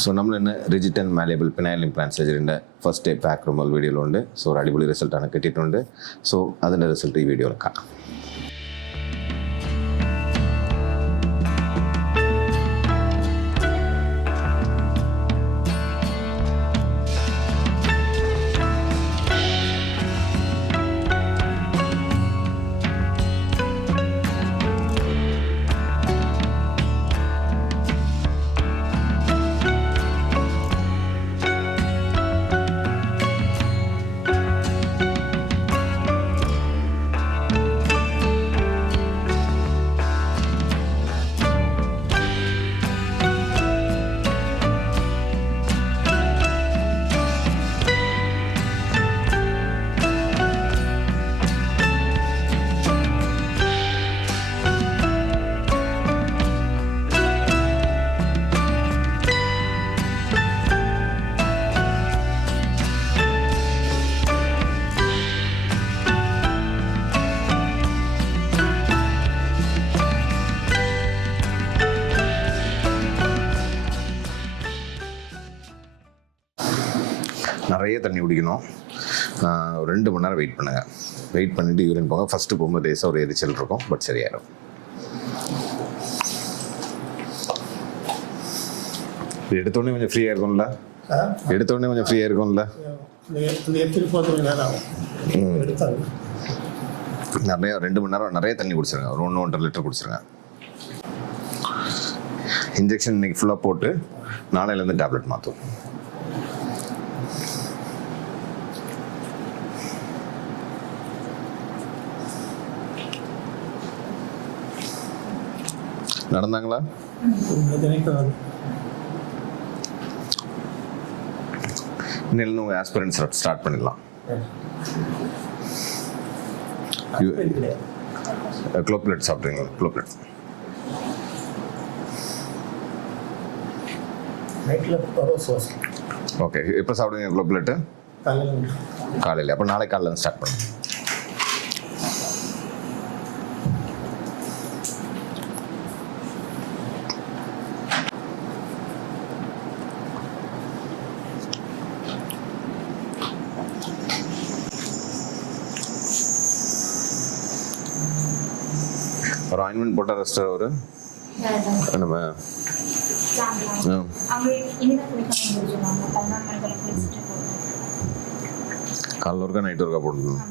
So, we have rigid and malleable penile implant surgery in the first day pack removal video. So, we have result. So, that's the result in video. நிறைய தண்ணி குடிக்கணும். 2 மணி நேரம் wait பண்ணுங்கள். Wait பண்ணிவிட்டு urine போங்க. First போகும்போது லேசாக ஒரு எரிச்சல் இருக்கும், பட் சரியாயிடும். எடுத்தோடனே கொஞ்சம் ஃப்ரீயாக இருக்கும்ல? எடுத்தோடனே கொஞ்சம் ஃப்ரீயாக இருக்கும்ல? நிறைய 2 மணி நேரம் நிறைய தண்ணி குடிச்சிருங்க. ஒரு 1-1.5 லிட்டர் குடிச்சிருங்க. இன்ஜெக்ஷன் இன்னைக்கு ஃபுல்லாக போட்டு நாளையிலேருந்து டேப்லெட் மாற்றும். நடந்தாங்களா? இன்னிலிருந்து உங்கள் ஆஸ்பிரன் ஸ்டார்ட் பண்ணிடலாம். குளோப்லெட் சாப்பிட்றீங்களா? குளோப்லெட் ஓகே. எப்போ சாப்பிடுவீங்க குளோப்லெட்டு? காலையில். அப்போ நாளை காலையில் ஸ்டார்ட் பண்ணுங்க. ஒரு ஆயின்மெண்ட் போட்டால் ரெஸ்ட் ஒரு நம்ம காலைல ஒருக்கா நைட் ஒருக்கா போடணும்.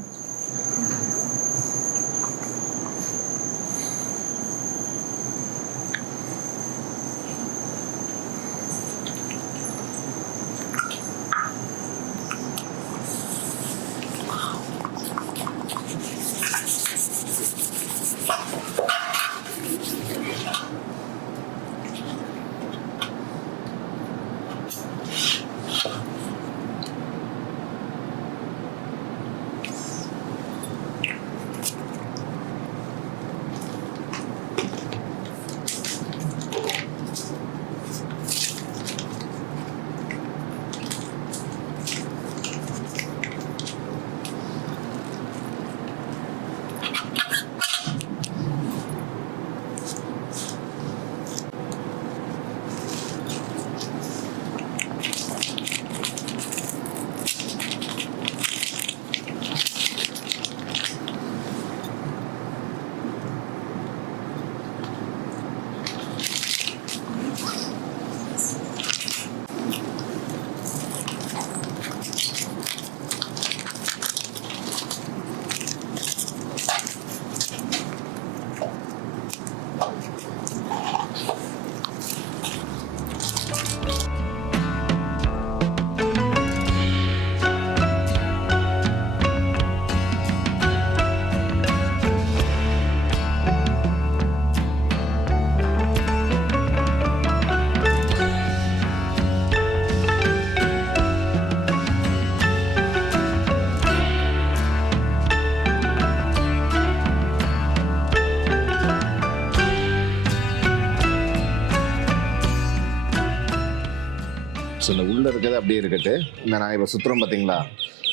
ஸோ இந்த உள்ளே இருக்கிறது அப்படியே இருக்குது. இந்த நான் இப்போ சுற்றுறோம் பார்த்தீங்களா,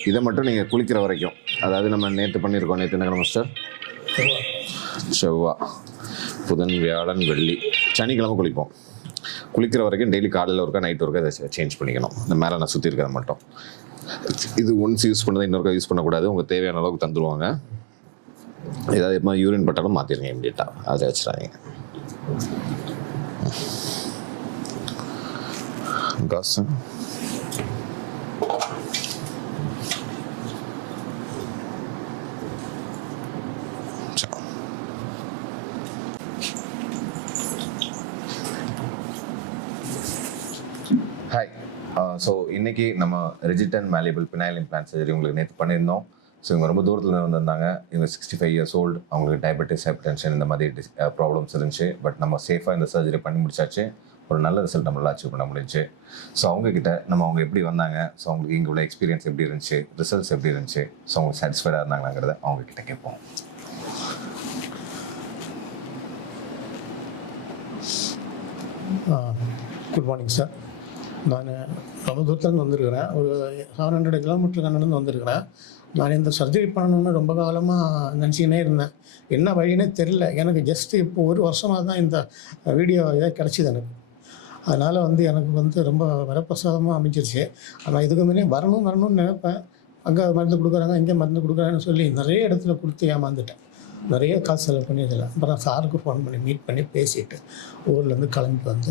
இதை மட்டும் நீங்கள் குளிக்கிற வரைக்கும், அதாவது நம்ம நேற்று பண்ணியிருக்கோம். நேற்று என்ன கிழமை சார்? செவ்வாய், புதன், வியாழன், வெள்ளி, சனிக்கிழமை குளிப்போம். குளிக்கிற வரைக்கும் டெய்லி காலையில் ஒருக்கா நைட் ஒருக்கா இதை சேஞ்ச் பண்ணிக்கணும். இந்த மேலே நான் சுற்றி இருக்கிறத மட்டும். இது ஒன்ஸ் யூஸ் பண்ணதை இன்னொருக்கா யூஸ் பண்ணக்கூடாது. உங்களுக்கு தேவையான அளவுக்கு தந்துடுவாங்க. ஏதாவது இது மாதிரி யூரின் பட்டாலும் மாற்றிடுங்க இம்மிடியட்டாக, அதை வச்சுடாதீங்க. காசு ஹாய். ஸோ இன்றைக்கி நம்ம rigid and malleable penile implant surgery உங்களுக்கு நேற்று பண்ணியிருந்தோம். ஸோ இவங்க ரொம்ப தூரத்தில் வந்திருந்தாங்க. இவங்க 65 years old. அவங்களுக்கு டயபெட்டிஸ், ஹைப்பர்டென்ஷன் இந்த மாதிரி ப்ராப்ளம்ஸ் இருந்துச்சு. பட் நம்ம சேஃபாக இந்த சர்ஜரி பண்ணி முடிச்சாச்சு. ஒரு நல்ல ரிசல்ட் நம்மளால் அச்சீவ் பண்ண முடிஞ்சிச்சு. ஸோ அவங்கக்கிட்ட அவங்க எப்படி வந்தாங்க, ஸோ அவங்களுக்கு இங்கே உள்ள எக்ஸ்பீரியன்ஸ் எப்படி இருந்துச்சு, ரிசல்ட்ஸ் எப்படி இருந்துச்சு, ஸோ அவங்க சாட்டிஸ்ஃபைடாக இருந்தாங்களாங்கிறத அவங்கக்கிட்ட கேட்போம். Good morning sir. நான் ரொம்ப தூரத்துலேருந்து வந்திருக்கிறேன். ஒரு 700 கிலோமீட்டர் கண்ணலேருந்து வந்திருக்கிறேன். நான் இந்த சர்ஜரி பண்ணணுன்னு ரொம்ப காலமாக நினச்சிக்கினே இருந்தேன். என்ன வழினே தெரில. எனக்கு ஜஸ்ட்டு இப்போ ஒரு வருஷமாக தான் இந்த வீடியோ இதாக கிடச்சிது எனக்கு. அதனால் எனக்கு ரொம்ப வரப்பிரசாதமாக அமைஞ்சிருச்சு. ஆனால் இதுக்கு முன்னே வரணும்னு நினைப்பேன். அங்கே மருந்து கொடுக்குறாங்க, இங்கே மருந்து கொடுக்குறாங்கன்னு சொல்லி நிறைய இடத்துல கொடுத்து ஏமாந்துட்டேன். நிறைய காசு செலவு பண்ணியதில்லை. அப்புறம் சாருக்கு ஃபோன் பண்ணி மீட் பண்ணி பேசிவிட்டு ஊர்லேருந்து கிளம்பி வந்து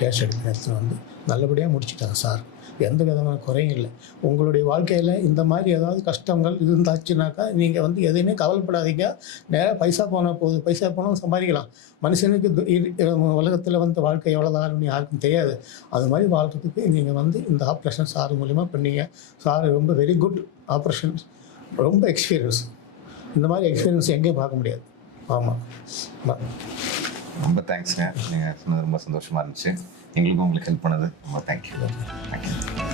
கேஷ் எடுத்து எடுத்துகிட்டு வந்து நல்லபடியாக முடிச்சுட்டாங்க சார். எந்த விதமான குறையும் இல்லை. உங்களுடைய வாழ்க்கையில் இந்த மாதிரி ஏதாவது கஷ்டங்கள் இருந்தாச்சுனாக்கா நீங்கள் எதையுமே கவலைப்படாதீங்க. நேராக பைசா போனால் போதும். பைசா போனால் சம்பாதிக்கலாம். மனுஷனுக்கு உலகத்தில் வாழ்க்கை எவ்வளோதான்னு யாருக்கும் தெரியாது. அது மாதிரி வாழ்கிறதுக்கு நீங்கள் இந்த ஆப்ரேஷன் சார் மூலிமா பண்ணீங்க. சார் ரொம்ப வெரி குட் ஆப்ரேஷன், ரொம்ப எக்ஸ்பீரியன்ஸ். இந்த மாதிரி எக்ஸ்பீரியன்ஸ் எங்கேயும் பார்க்க முடியாது. ஆமாம், ரொம்ப தேங்க்ஸ்ங்க. நீங்கள் சொன்னது ரொம்ப சந்தோஷமாக இருந்துச்சு. எங்களுக்கும் உங்களுக்கு ஹெல்ப் பண்ணது ரொம்ப தேங்க்யூ.